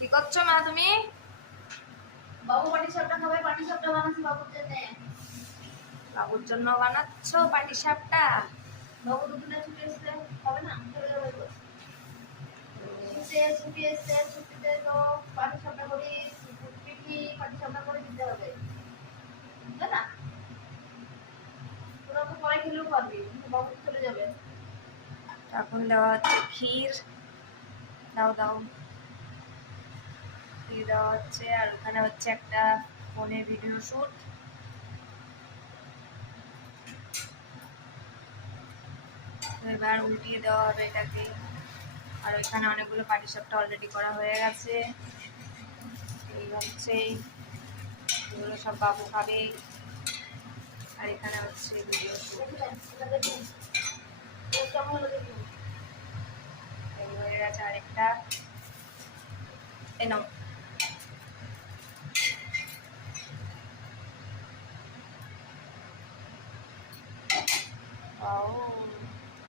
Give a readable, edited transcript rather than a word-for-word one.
কি করছো মা তুমি? বাবু পাটিসাপটা খাবে, পাটিসাপটা বানাচ্ছি বাবুর জন্য। বাবুর জন্য বানাচ্ছো পাটিসাপটা? বাবু দুদিনে ছুটি এসছে, হবে না? চলে যাবে তো। ছুটি এসছে, ছুটিতে তো পাটিসাপটা করি, পিঠি পাটিসাপটা করে দিতে হবে, বুঝলে না? তোরা তো পরে খেলেও পারবি, কিন্তু বাবু তো চলে যাবে। এখন দেওয়া হচ্ছে ক্ষীর। দাও দাও, ক্ষীর দেওয়া হচ্ছে। আর ওখানে হচ্ছে একটা ফোনে ভিডিও শুট। এবার উল্টিয়ে দেওয়া হবে এটাকে। আর ওইখানে অনেকগুলো পাটিসাপটা অলরেডি করা হয়ে গেছে। এই হচ্ছে, এগুলো সব বাবু খাবে। আর এখানে হচ্ছে ভিডিও শুট। এই হয়ে গেছে আরেকটা। এই নাও। ও